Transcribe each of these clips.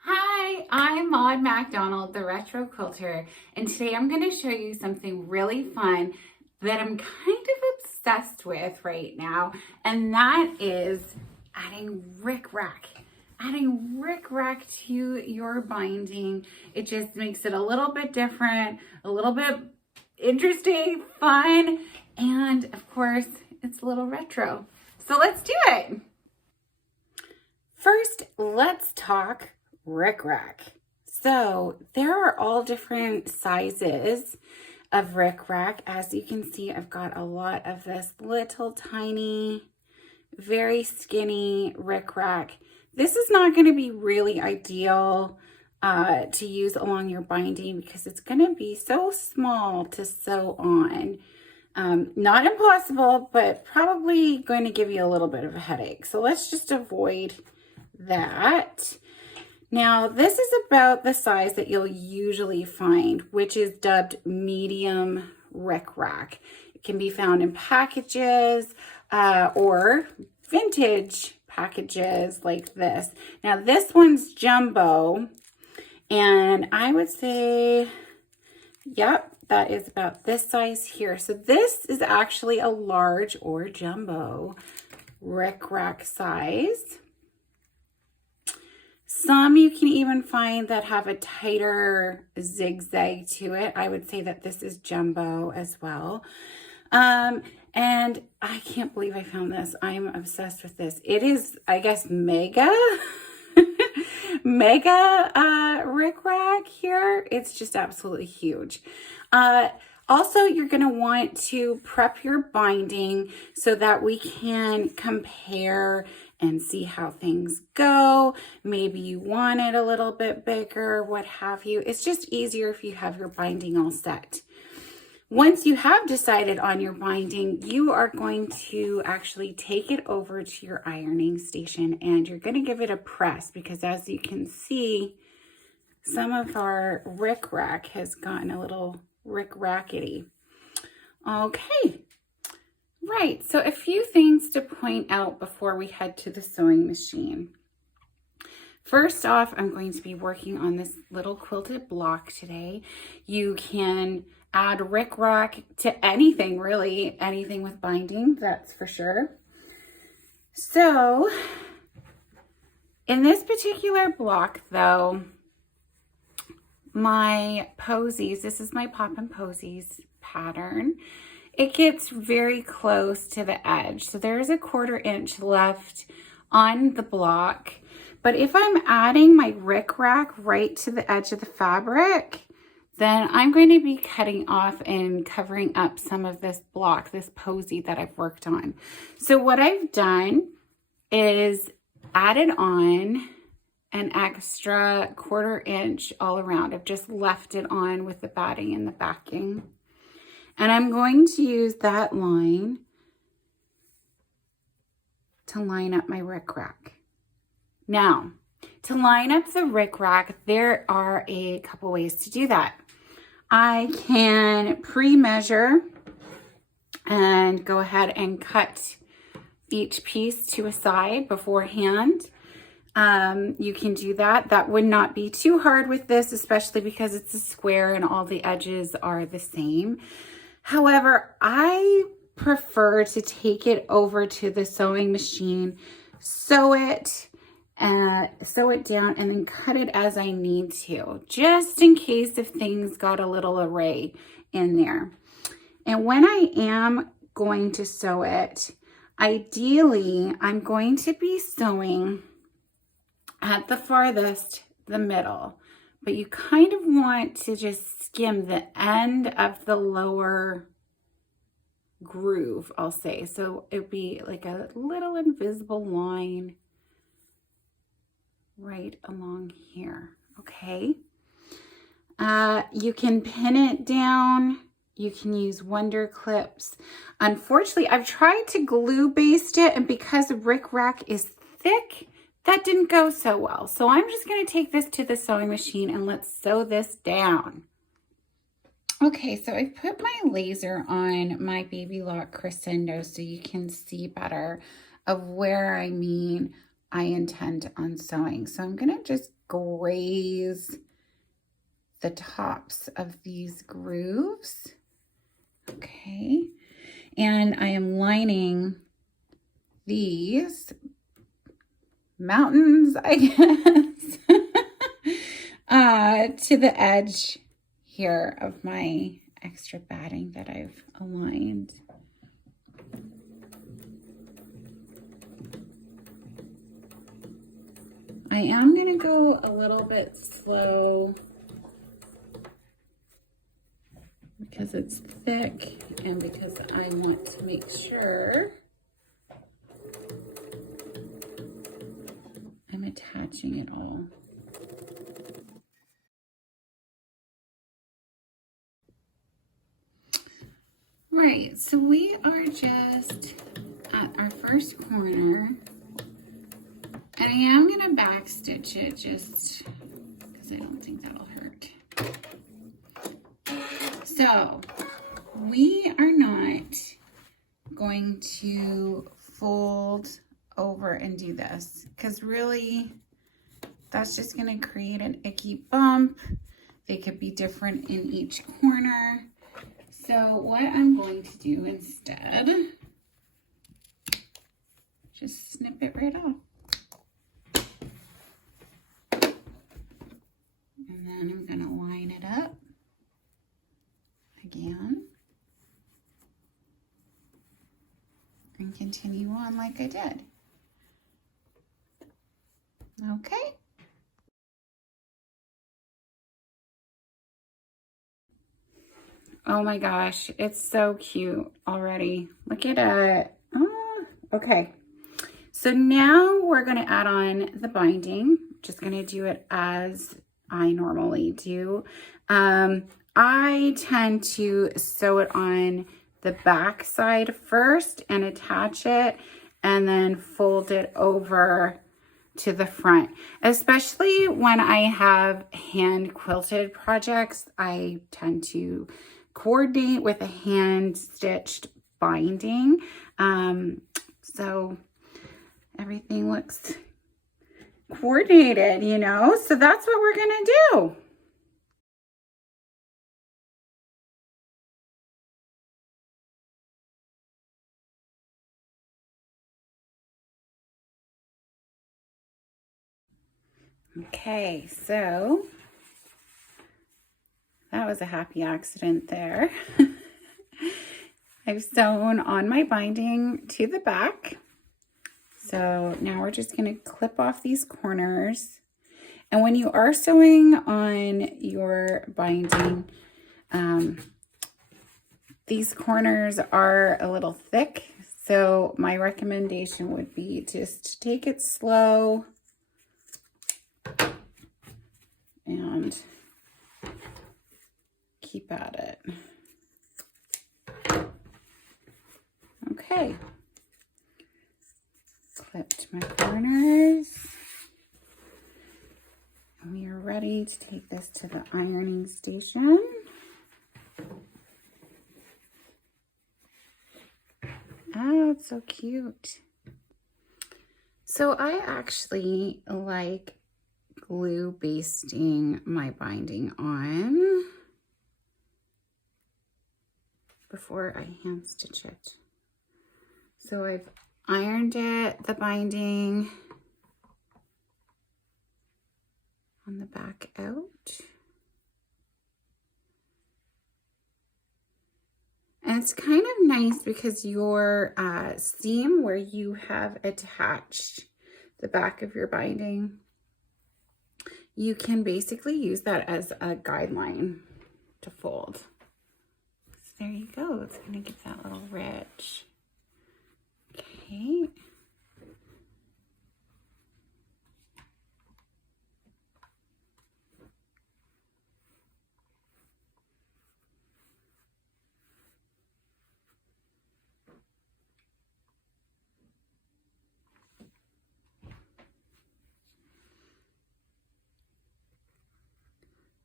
Hi, I'm Maud MacDonald, the Retro Quilter, and today I'm going to show you something really fun that I'm kind of obsessed with right now, and that is adding Ric Rac. Adding Ric Rac to your binding. It just makes it a little bit different, a little bit interesting, fun, and of course, it's a little retro. So let's do it. First, let's talk Ric Rac. So there are all different sizes of Ric Rac. As you can see, I've got a lot of this little tiny, very skinny Ric Rac. This is not going to be really ideal to use along your binding because it's going to be so small to sew on. Not impossible, but probably going to give you a little bit of a headache. So let's just avoid that. Now, this is about the size that you'll usually find, which is dubbed medium Ric Rac. It can be found in packages or vintage packages like this. Now, this one's jumbo, and I would say, yep, that is about this size here. So this is actually a large or jumbo Ric Rac size. Some you can even find that have a tighter zigzag to it. I would say that this is jumbo as well. And I can't believe I found this. I'm obsessed with this. It is, I guess, mega Ric Rac here. It's just absolutely huge. Also, you're going to want to prep your binding so that we can compare and see how things go. Maybe you want it a little bit bigger, what have you. It's just easier if you have your binding all set. Once you have decided on your binding, you are going to actually take it over to your ironing station and you're going to give it a press because as you can see, some of our Ric Rac has gotten a little Ric Rackety. Okay. Right, so a few things to point out before we head to the sewing machine. First off, I'm going to be working on this little quilted block today. You can add Ric Rac to anything, really, anything with binding, that's for sure. So, in this particular block, though, my posies, this is my Poppin Posies pattern. It gets very close to the edge. So there's a 1/4 inch left on the block. But if I'm adding my Ric Rac right to the edge of the fabric, then I'm going to be cutting off and covering up some of this block, this posy that I've worked on. So what I've done is added on an extra 1/4 inch all around. I've just left it on with the batting and the backing. And I'm going to use that line to line up my Ric Rac. Now, to line up the Ric Rac, there are a couple ways to do that. I can pre-measure and go ahead and cut each piece to a side beforehand. You can do that. That would not be too hard with this, especially because it's a square and all the edges are the same. However, I prefer to take it over to the sewing machine, sew it down, and then cut it as I need to, just in case if things got a little array in there. And when I am going to sew it, ideally, I'm going to be sewing at the farthest, the middle. But you kind of want to just skim the end of the lower groove, I'll say. So it'd be like a little invisible line right along here, okay? You can pin it down. You can use Wonder Clips. Unfortunately, I've tried to glue baste it, and because Ric Rac is thick, that didn't go so well. So I'm just going to take this to the sewing machine and let's sew this down. Okay, so I put my laser on my Baby Lock crescendo so you can see better. of where I intend on sewing. So I'm gonna just graze the tops of these grooves. Okay, and I am lining these mountains, I guess, to the edge here of my extra batting that I've aligned. I am going to go a little bit slow because it's thick and because I want to make sure I'm attaching it all. Right, so we are just at our first corner, and I am going to back stitch it just because I don't think that'll hurt. So we are not going to fold over and do this because really that's just going to create an icky bump. They could be different in each corner. So what I'm going to do instead, just snip it right off. And then I'm going to line it up again and continue on like I did. Okay. Oh my gosh, it's so cute already. Look at it. Oh, okay. So now we're going to add on the binding. Just going to do it as I normally do. I tend to sew it on the back side first and attach it and then fold it over to the front. Especially when I have hand quilted projects, I tend to coordinate with a hand stitched binding. So everything looks coordinated, you know? So that's what we're gonna do. Okay, so that was a happy accident there. I've sewn on my binding to the back. So now we're just going to clip off these corners. And when you are sewing on your binding, these corners are a little thick. So my recommendation would be just to take it slow and keep at it. Okay. Clipped my corners. And we are ready to take this to the ironing station. Oh, it's so cute. So I actually like glue basting my binding on before I hand stitch it. So I've ironed it, the binding on the back out. And it's kind of nice because your seam where you have attached the back of your binding, you can basically use that as a guideline to fold. So there you go. It's going to give that little ridge. Okay.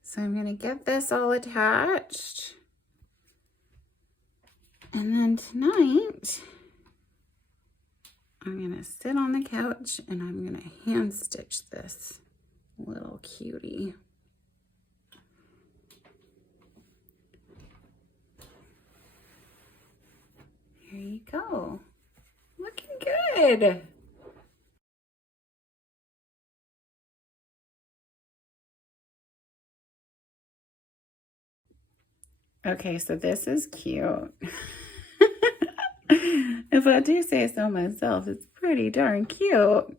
So I'm going to get this all attached. And then tonight, I'm gonna sit on the couch and I'm gonna hand stitch this little cutie. There you go. Looking good. Okay, so this is cute. If I do say so myself, it's pretty darn cute.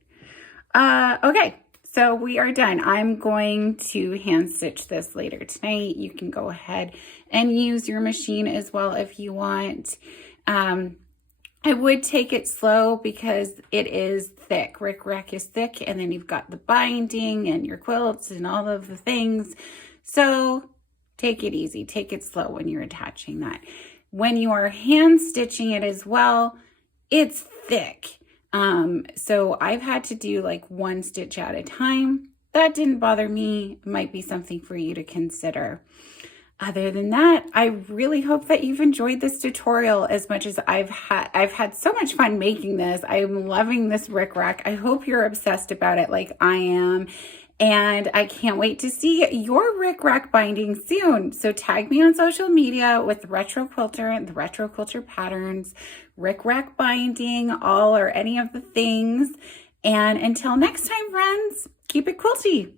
Okay, so we are done. I'm going to hand stitch this later tonight. You can go ahead and use your machine as well if you want. I would take it slow because it is thick. Ric Rac is thick, and then you've got the binding and your quilts and all of the things. So take it easy, take it slow when you're attaching that. When you are hand stitching it as well, it's thick. So I've had to do like one stitch at a time. That didn't bother me. It might be something for you to consider. Other than that, I really hope that you've enjoyed this tutorial as much as I've had so much fun making this. I'm loving this Ric Rac. I hope you're obsessed about it like I am. And I can't wait to see your Ric Rac binding soon. So tag me on social media with Retro Quilter and the Retro Quilter Patterns, Ric Rac binding, all or any of the things. And until next time, friends, keep it quilty.